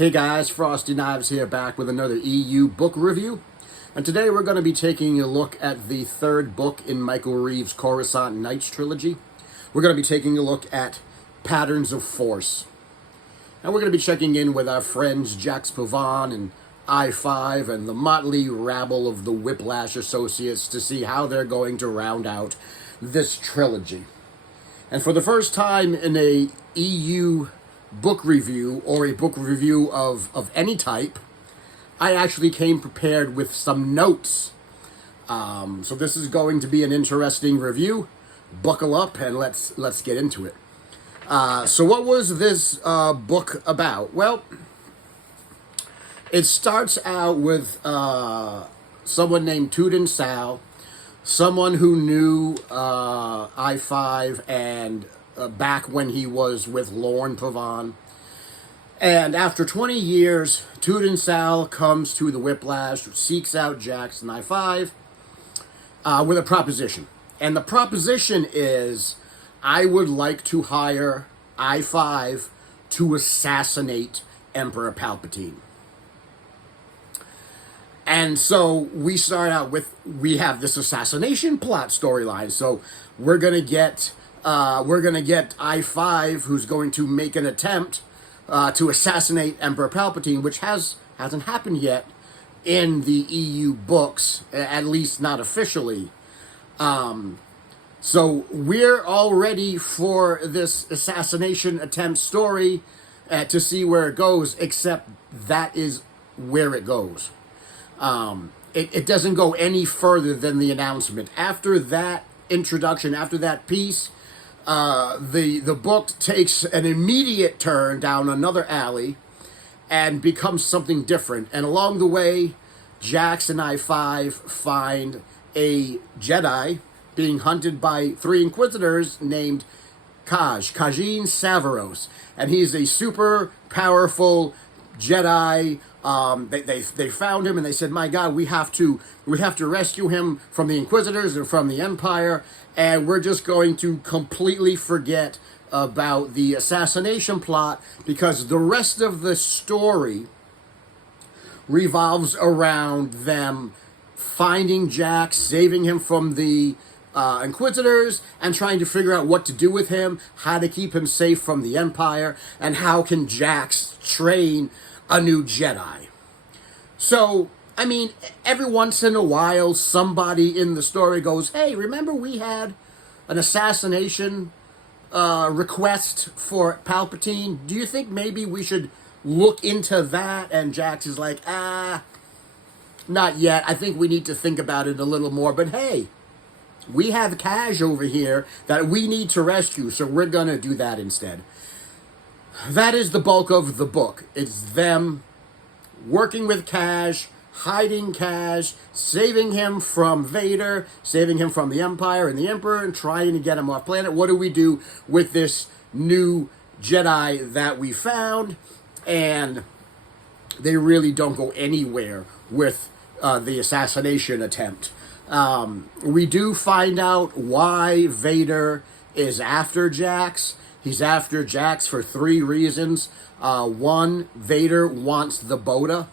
Hey guys, Frosty Knives here, back with another EU book review. And today we're going to be taking a look at the third book in Michael Reaves' Coruscant Nights trilogy. We're going to be taking a look at Patterns of Force. And we're going to be checking in with our friends Jax Pavon and I-5 and the motley rabble of the Whiplash Associates to see how they're going to round out this trilogy. And for the first time in a EU book review, or a book review of any type, I actually came prepared with some notes. So this is going to be an interesting review. Buckle up and let's get into it. So what was this book about? Well, it starts out with someone named Toot and Sal, someone who knew I-5 and back when he was with Lorne Pavon. And after 20 years, Toot and Sal comes to the Whiplash, seeks out Jax and I-5 with a proposition. And the proposition is, I would like to hire I-5 to assassinate Emperor Palpatine. And so we start out with, we have this assassination plot storyline. So we're gonna get I-5, who's going to make an attempt to assassinate Emperor Palpatine, which hasn't happened yet in the EU books, at least not officially. So we're all ready for this assassination attempt story to see where it goes, except that is where it goes. It doesn't go any further than the announcement. After that introduction, after that piece, the book takes an immediate turn down another alley and becomes something different. And along the way, Jax and I-5 find a Jedi being hunted by three Inquisitors named Kajin Saveros. And he's a super powerful Jedi. They found him and they said, my God, we have to rescue him from the Inquisitors and from the Empire, and we're just going to completely forget about the assassination plot because the rest of the story revolves around them finding Jax, saving him from the Inquisitors, and trying to figure out what to do with him, how to keep him safe from the Empire, and how can Jax train a new Jedi. So, I mean, every once in a while, somebody in the story goes, hey, remember we had an assassination request for Palpatine? Do you think maybe we should look into that? And Jax is like, not yet. I think we need to think about it a little more. But hey, we have Kaiju over here that we need to rescue, so we're going to do that instead. That is the bulk of the book. It's them working with Kaiju, hiding Kaiju, saving him from Vader, saving him from the Empire and the Emperor, and trying to get him off planet. What do we do with this new Jedi that we found? And they really don't go anywhere with the assassination attempt. We do find out why Vader is after Jax. He's after Jax for three reasons. One, Vader wants the Boda.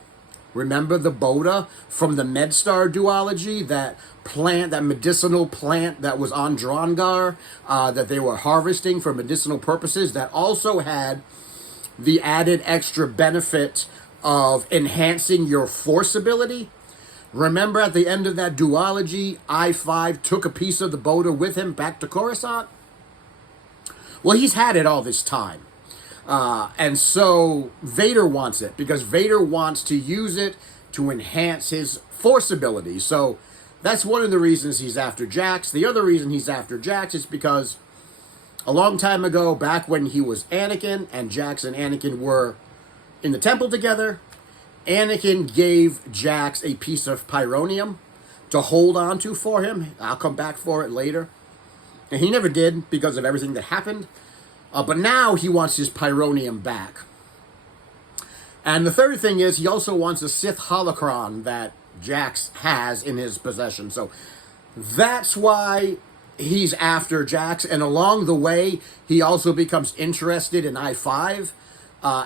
Remember the Boda from the MedStar duology? That plant, that medicinal plant that was on Drongar, that they were harvesting for medicinal purposes, that also had the added extra benefit of enhancing your force ability. Remember at the end of that duology, I-5 took a piece of the Boda with him back to Coruscant? Well, he's had it all this time. And so Vader wants it because Vader wants to use it to enhance his force ability. So that's one of the reasons he's after Jax. The other reason he's after Jax is because a long time ago, back when he was Anakin and Jax and Anakin were in the temple together, Anakin gave Jax a piece of pyronium to hold on to for him. I'll come back for it later. And he never did because of everything that happened. But now he wants his pyronium back. And the third thing is he also wants a Sith holocron that Jax has in his possession. So that's why he's after Jax. And along the way, he also becomes interested in I-5.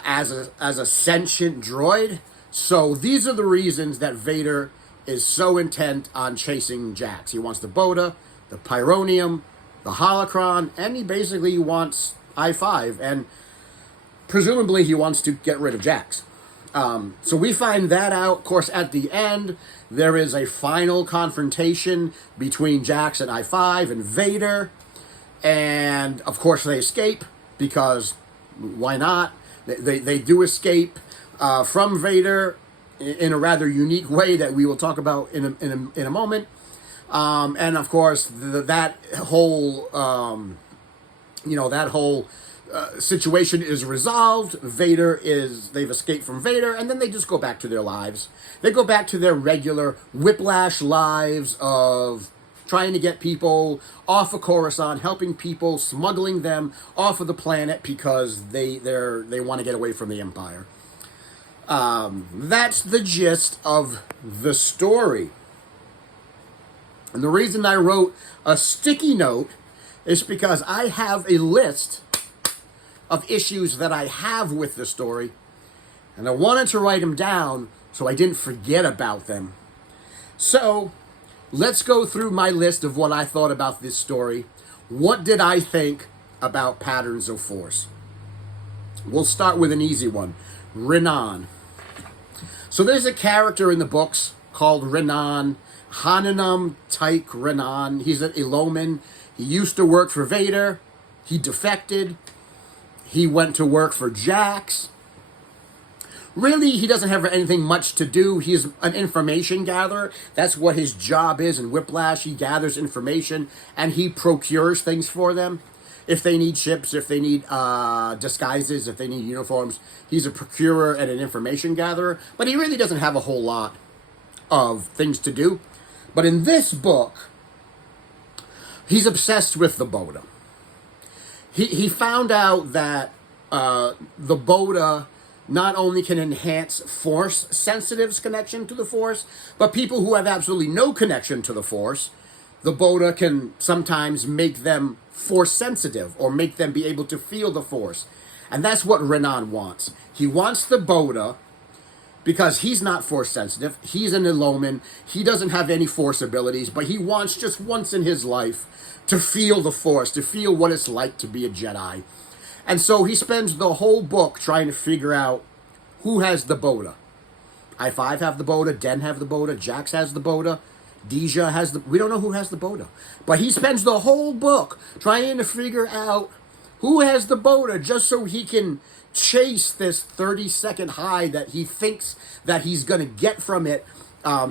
as a sentient droid. So these are the reasons that Vader is so intent on chasing Jax. He wants the Boda, the Pyronium, the Holocron, and he basically wants I-5, and presumably he wants to get rid of Jax. So we find that out. Of course, at the end, there is a final confrontation between Jax and I-5 and Vader. And, of course, they escape, because why not? They do escape from Vader in a rather unique way that we will talk about in a moment. And, of course, that whole situation is resolved. They've escaped from Vader, and then they just go back to their lives. They go back to their regular whiplash lives of trying to get people off of Coruscant, helping people, smuggling them off of the planet because they want to get away from the Empire. That's the gist of the story. And the reason I wrote a sticky note is because I have a list of issues that I have with the story, and I wanted to write them down so I didn't forget about them. So, let's go through my list of what I thought about this story. What did I think about Patterns of Force? We'll start with an easy one. Renan. So there's a character in the books called Renan, Hananam Tyke Renan. He's an Eloman. He used to work for Vader. He defected. He went to work for Jax. Really, he doesn't have anything much to do. He's an information gatherer. That's what his job is in Whiplash. He gathers information, and he procures things for them. If they need ships, if they need disguises, if they need uniforms, he's a procurer and an information gatherer. But he really doesn't have a whole lot of things to do. But in this book, he's obsessed with the Boda. He found out that the Boda not only can enhance Force sensitives' connection to the Force, but people who have absolutely no connection to the Force, the Boda can sometimes make them Force sensitive or make them be able to feel the Force. And that's what Renan wants. He wants the Boda because he's not Force sensitive. He's an Eloman. He doesn't have any Force abilities, but he wants just once in his life to feel the Force, to feel what it's like to be a Jedi. And so he spends the whole book trying to figure out who has the Boda. I-5 have the Boda, Den have the Boda, Jax has the Boda, Dija has the... We don't know who has the Boda. But he spends the whole book trying to figure out who has the Boda just so he can chase this 30-second high that he thinks that he's going to get from it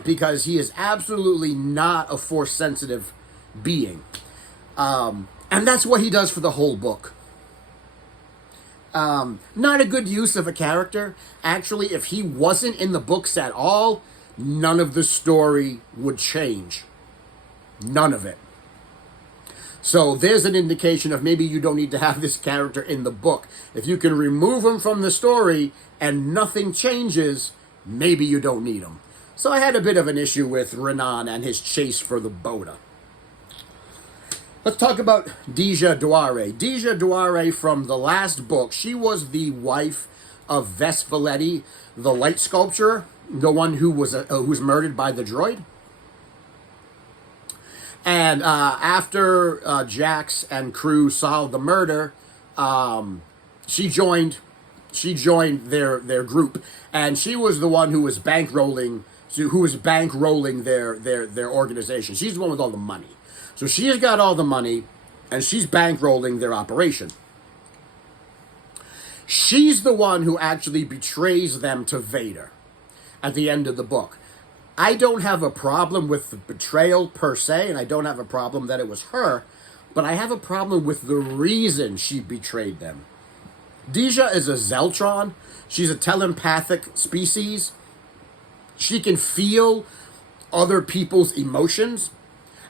because he is absolutely not a Force-sensitive being. And that's what he does for the whole book. Not a good use of a character. Actually, if he wasn't in the books at all, none of the story would change. None of it. So there's an indication of maybe you don't need to have this character in the book. If you can remove him from the story and nothing changes, maybe you don't need him. So I had a bit of an issue with Renan and his chase for the Boda. Let's talk about Dija Dare. Dija Dare from the last book, she was the wife of Vespaletti, the light sculptor, the one who was murdered by the droid. And after Jax and crew solved the murder, she joined their group, and she was the one who was bankrolling their organization. She's the one with all the money. So she's got all the money, and she's bankrolling their operation. She's the one who actually betrays them to Vader at the end of the book. I don't have a problem with the betrayal per se, and I don't have a problem that it was her, but I have a problem with the reason she betrayed them. Dija is a Zeltron. She's a telepathic species. She can feel other people's emotions.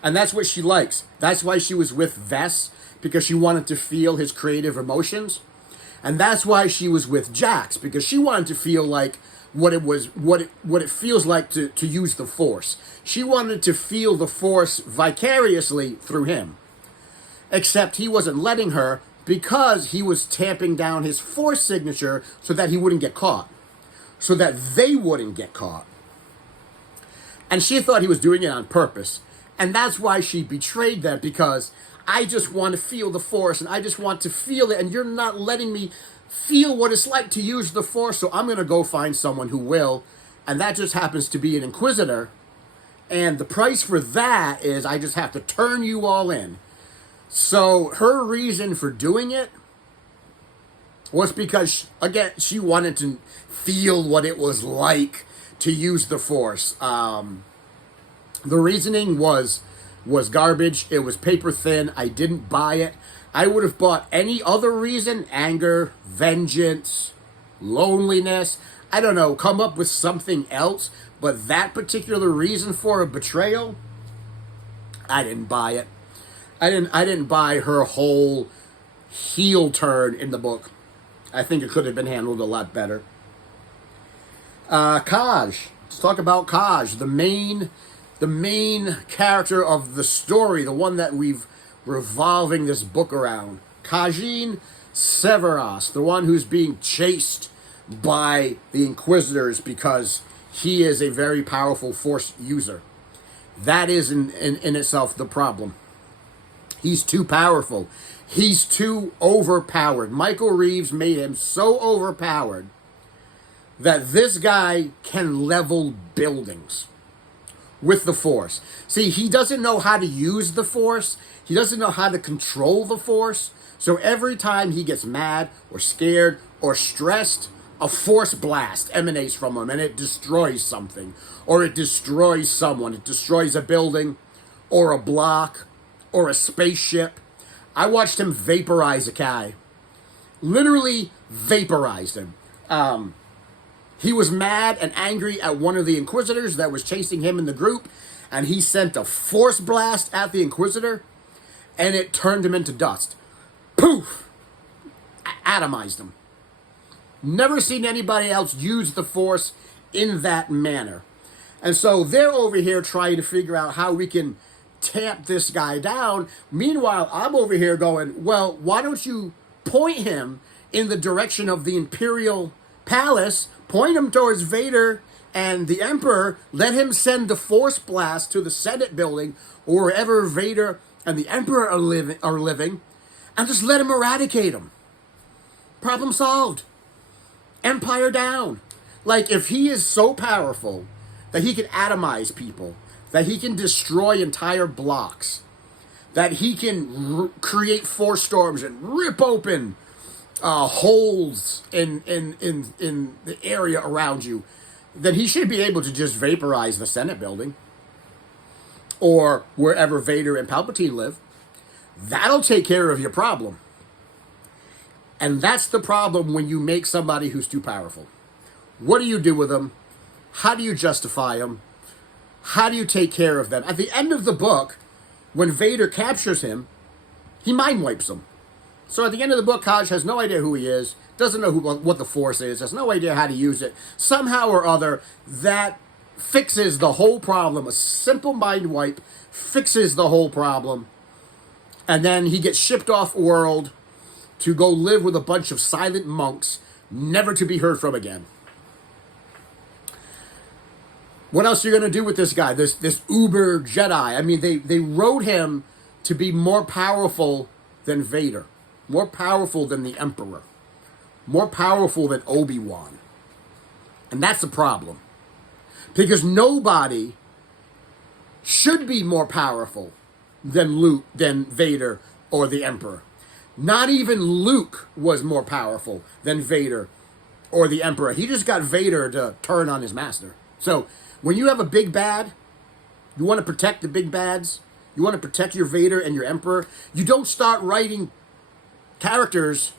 And that's what she likes. That's why she was with Vess, because she wanted to feel his creative emotions. And that's why she was with Jax, because she wanted to feel like what it feels like to use the Force. She wanted to feel the Force vicariously through him. Except he wasn't letting her because he was tamping down his Force signature so that he wouldn't get caught. So that they wouldn't get caught. And she thought he was doing it on purpose. And that's why she betrayed them, because I just want to feel the Force, and I just want to feel it, and you're not letting me feel what it's like to use the Force, so I'm going to go find someone who will. And that just happens to be an Inquisitor. And the price for that is I just have to turn you all in. So her reason for doing it was because, again, she wanted to feel what it was like to use the Force. The reasoning was garbage. It was paper thin. I didn't buy it. I would have bought any other reason, anger, vengeance, loneliness. I don't know, come up with something else. But that particular reason for a betrayal, I didn't buy it. I didn't buy her whole heel turn in the book. I think it could have been handled a lot better. Kaj. Let's talk about Kaj, the main character of the story, the one that we've revolving this book around. Kajin Severas, the one who's being chased by the Inquisitors because he is a very powerful Force user. That is in itself the problem. He's too powerful. He's too overpowered. Michael Reaves made him so overpowered that this guy can level buildings with the Force. See, he doesn't know how to use the Force. He doesn't know how to control the Force. So every time he gets mad or scared or stressed, a Force blast emanates from him and it destroys something. Or it destroys someone. It destroys a building or a block or a spaceship. I watched him vaporize a guy. Literally vaporized him. He was mad and angry at one of the Inquisitors that was chasing him in the group, and he sent a Force blast at the Inquisitor, and it turned him into dust. Poof! Atomized him. Never seen anybody else use the Force in that manner. And so they're over here trying to figure out how we can tamp this guy down. Meanwhile, I'm over here going, well, why don't you point him in the direction of the Imperial Palace, point him towards Vader and the Emperor, let him send the Force blast to the Senate building or wherever Vader and the Emperor are living, and just let him eradicate them. Problem solved. Empire down. Like, if he is so powerful that he can atomize people, that he can destroy entire blocks, that he can create Force storms and rip open holes in the area around you, then he should be able to just vaporize the Senate building or wherever Vader and Palpatine live. That'll take care of your problem. And that's the problem when you make somebody who's too powerful. What do you do with them? How do you justify them? How do you take care of them? At the end of the book, when Vader captures him, he mind wipes him. So at the end of the book, Kaj has no idea who he is, doesn't know what the Force is, has no idea how to use it. Somehow or other, that fixes the whole problem. A simple mind wipe fixes the whole problem. And then he gets shipped off world to go live with a bunch of silent monks, never to be heard from again. What else are you going to do with this guy, this uber Jedi? I mean, they wrote him to be more powerful than Vader, more powerful than the Emperor, more powerful than Obi-Wan. And that's the problem. Because nobody should be more powerful than Vader or the Emperor. Not even Luke was more powerful than Vader or the Emperor. He just got Vader to turn on his master. So when you have a big bad, you want to protect the big bads, you want to protect your Vader and your Emperor, you don't start writing characters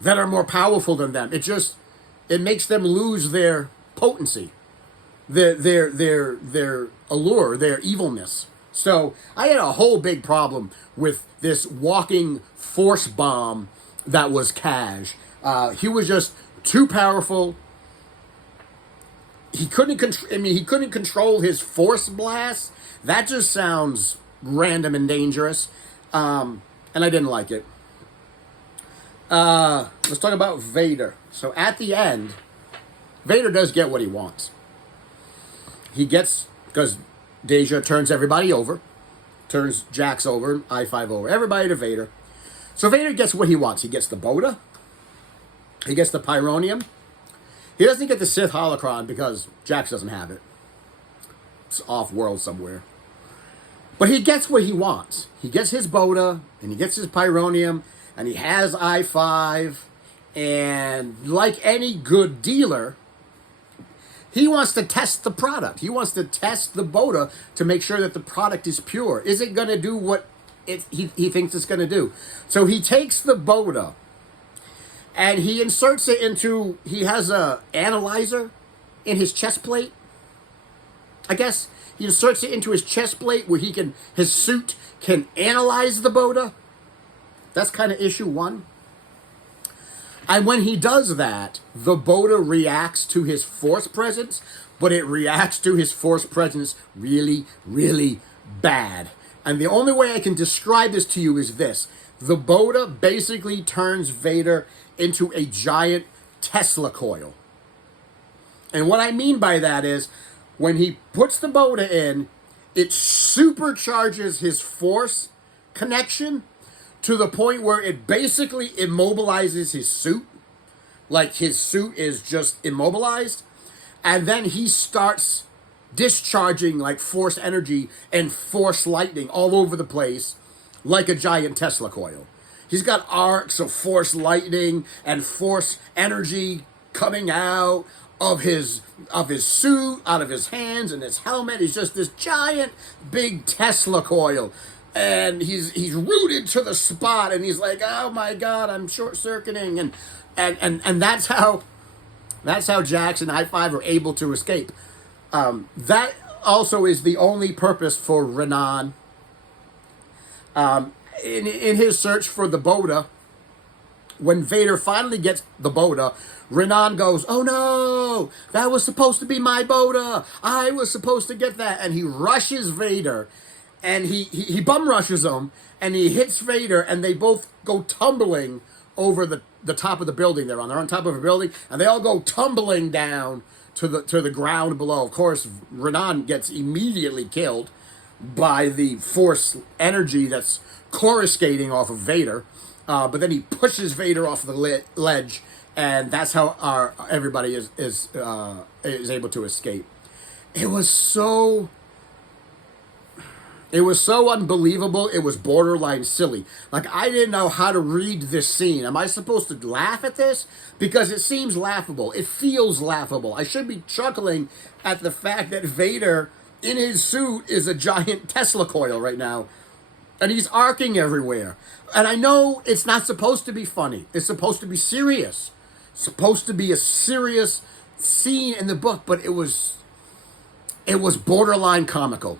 that are more powerful than them. It makes them lose their potency, their allure, their evilness. So I had a whole big problem with this walking Force bomb that was Kaj. He was just too powerful. He couldn't control his Force blast. That just sounds random and dangerous. And I didn't like it. Let's talk about Vader. So at the end, Vader does get what he wants. He gets, because Dija turns everybody over, turns Jax over, I-5 over, everybody to Vader. So Vader gets what he wants. He gets the Boda. He gets the Pyronium. He doesn't get the Sith Holocron because Jax doesn't have it. It's off-world somewhere. But he gets what he wants. He gets his Boda, and he gets his Pyronium, and he has I-5, and like any good dealer, he wants to test the product. He wants to test the Boda to make sure that the product is pure. Is it going to do what he thinks it's going to do? So he takes the Boda, and he inserts it into, he has a analyzer in his chest plate, I guess. He inserts it into his chest plate where his suit can analyze the Boda. That's kind of issue one. And when he does that, the Boda reacts to his force presence, but it reacts to his force presence really, really bad. And the only way I can describe this to you is this. The Boda basically turns Vader into a giant Tesla coil. And what I mean by that is, when he puts the Boda in, it supercharges his force connection to the point where it basically immobilizes his suit. Like his suit is just immobilized. And then he starts discharging like force energy and force lightning all over the place like a giant Tesla coil. He's got arcs of force lightning and force energy coming out of his suit, out of his hands and his helmet. He's just this giant big Tesla coil. And he's rooted to the spot, and he's like, oh my god, I'm short circuiting, and that's how Jax and I-5 are able to escape. That also is the only purpose for Renan. In his search for the Boda, when Vader finally gets the Boda, Renan goes, oh no, that was supposed to be my Boda. I was supposed to get that. And he rushes Vader, and he bum rushes him, and he hits Vader, and they both go tumbling over the top of the building they're on. They're on top of a building, and they all go tumbling down to the ground below. Of course, Renan gets immediately killed by the force energy that's coruscating off of Vader. But then he pushes Vader off the ledge, and that's how everybody is able to escape. It was so unbelievable. It was borderline silly. Like, I didn't know how to read this scene. Am I supposed to laugh at this? Because it seems laughable. It feels laughable. I should be chuckling at the fact that Vader in his suit is a giant Tesla coil right now. And he's arcing everywhere. And I know it's not supposed to be funny. It's supposed to be serious. It's supposed to be a serious scene in the book, but it was borderline comical.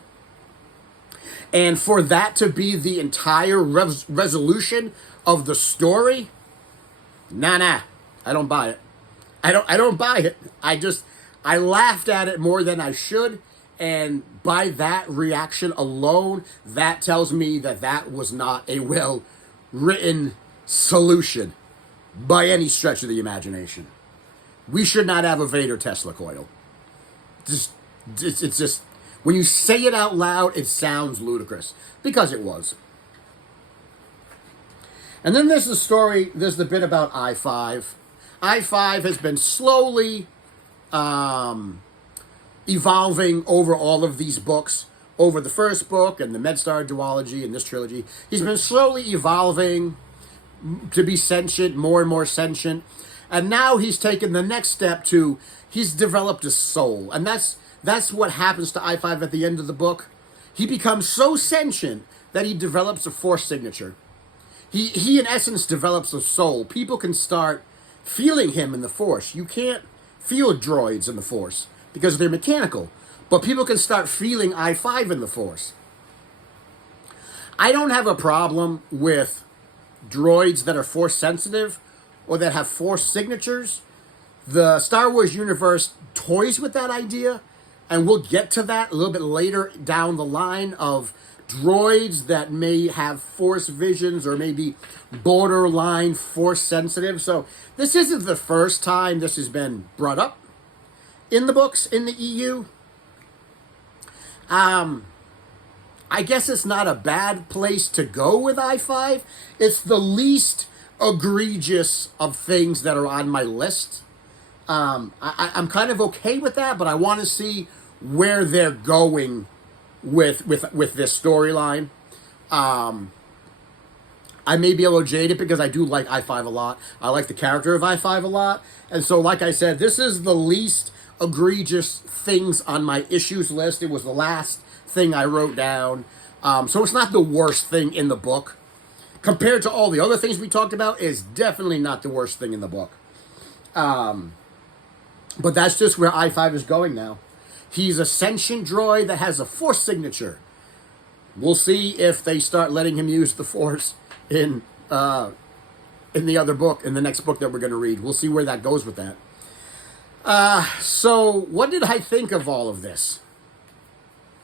And for that to be the entire resolution of the story, nah, I don't buy it. I don't buy it. I laughed at it more than I should. And by that reaction alone, that tells me that was not a well-written solution by any stretch of the imagination. We should not have a Vader Tesla coil. It's just, when you say it out loud, it sounds ludicrous. Because it was. And then there's the bit about I-5. I-5 has been slowly evolving over all of these books, over the first book and the MedStar duology and this trilogy. He's been slowly evolving to be sentient, more and more sentient. And now he's taken the next step to, he's developed a soul. And that's what happens to I-5 at the end of the book. He becomes so sentient that he develops a force signature. He in essence develops a soul. People can start feeling him in the force. You can't feel droids in the force because they're mechanical. But people can start feeling I-5 in the force. I don't have a problem with droids that are force sensitive or that have force signatures. The Star Wars universe toys with that idea, and we'll get to that a little bit later down the line of droids that may have force visions or maybe borderline force sensitive. So this isn't the first time this has been brought up in the books in the EU. I guess it's not a bad place to go with I-5. It's the least egregious of things that are on my list. I'm kind of okay with that, but I want to see where they're going with this storyline. I may be able to jade it because I do like I-5 a lot. I like the character of I-5 a lot. And so, like I said, this is the least egregious things on my issues list. It was the last thing I wrote down. So it's not the worst thing in the book. Compared to all the other things we talked about, it's definitely not the worst thing in the book. But that's just where I-5 is going now. He's a sentient droid that has a force signature. We'll see if they start letting him use the force in the other book, in the next book that we're going to read. We'll see where that goes with that. So what did I think of all of this?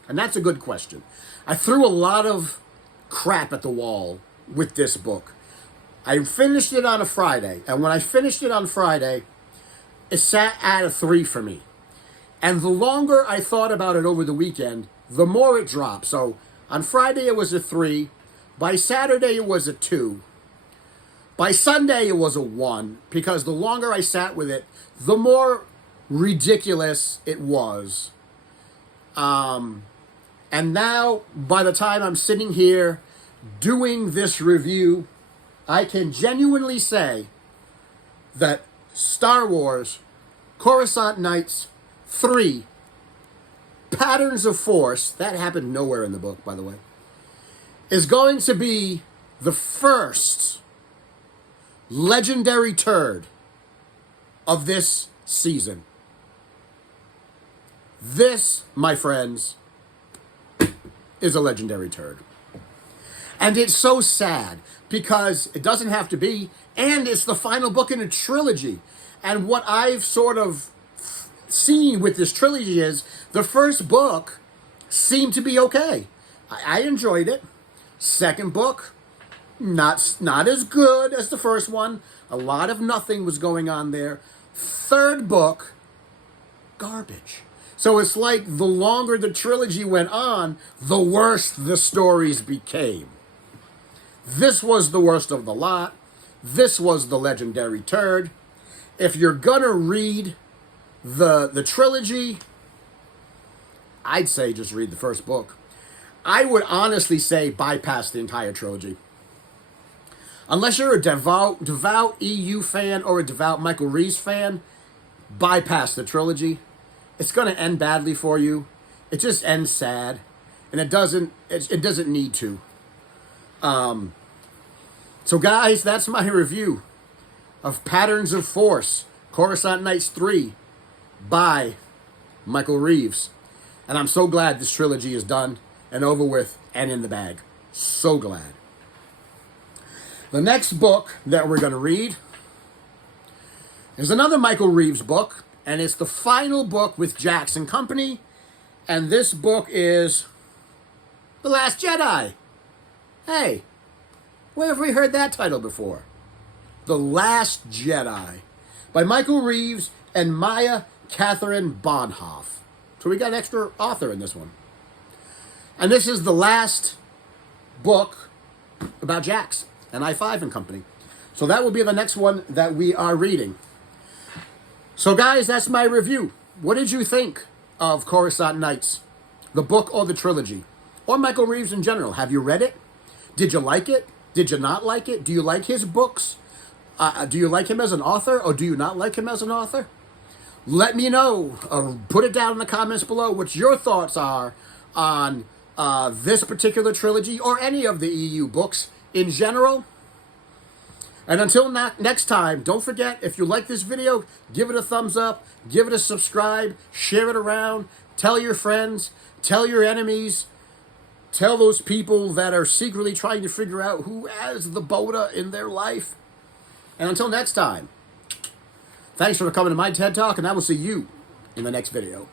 And that's a good question. I threw a lot of crap at the wall with this book. I finished it on a Friday, and when I finished it on Friday, it sat at a 3 for me. And the longer I thought about it over the weekend, the more it dropped. So on Friday it was a 3. By Saturday it was a 2. By Sunday it was a 1, because the longer I sat with it, the more ridiculous it was. And now, by the time I'm sitting here doing this review, I can genuinely say that Star Wars, Coruscant Nights 3, Patterns of Force, that happened nowhere in the book, by the way, is going to be the first legendary turd of this season. This, my friends, is a legendary turd. And it's so sad because it doesn't have to be, and it's the final book in a trilogy. And what I've sort of seen with this trilogy is the first book seemed to be okay. I enjoyed it. Second book, not as good as the first one. A lot of nothing was going on there. Third book, garbage. So it's like the longer the trilogy went on, the worse the stories became. This was the worst of the lot. This was the legendary turd. If you're gonna read the trilogy, I'd say just read the first book. I would honestly say bypass the entire trilogy. Unless you're a devout EU fan or a devout Michael Reaves fan, bypass the trilogy. It's going to end badly for you. It just ends sad, and it doesn't need to. So guys, that's my review of Patterns of Force, Coruscant Nights 3 by Michael Reaves. And I'm so glad this trilogy is done and over with and in the bag. So glad. The next book that we're going to read is another Michael Reaves book, and it's the final book with Jackson Company, and this book is The Last Jedi. Hey, where have we heard that title before? The Last Jedi by Michael Reaves and Maya Catherine Bonhoff. So we got an extra author in this one. And this is the last book about Jax and I-5 and Company. So that will be the next one that we are reading. So guys, that's my review. What did you think of Coruscant Nights, the book or the trilogy? Or Michael Reaves in general? Have you read it? Did you like it? Did you not like it? Do you like his books? Do you like him as an author, or do you not like him as an author? Let me know. Put it down in the comments below what your thoughts are on this particular trilogy or any of the EU books in general. And until next time, don't forget, if you like this video, give it a thumbs up, give it a subscribe, share it around, tell your friends, tell your enemies, tell those people that are secretly trying to figure out who has the Boda in their life. And until next time, thanks for coming to my TED Talk, and I will see you in the next video.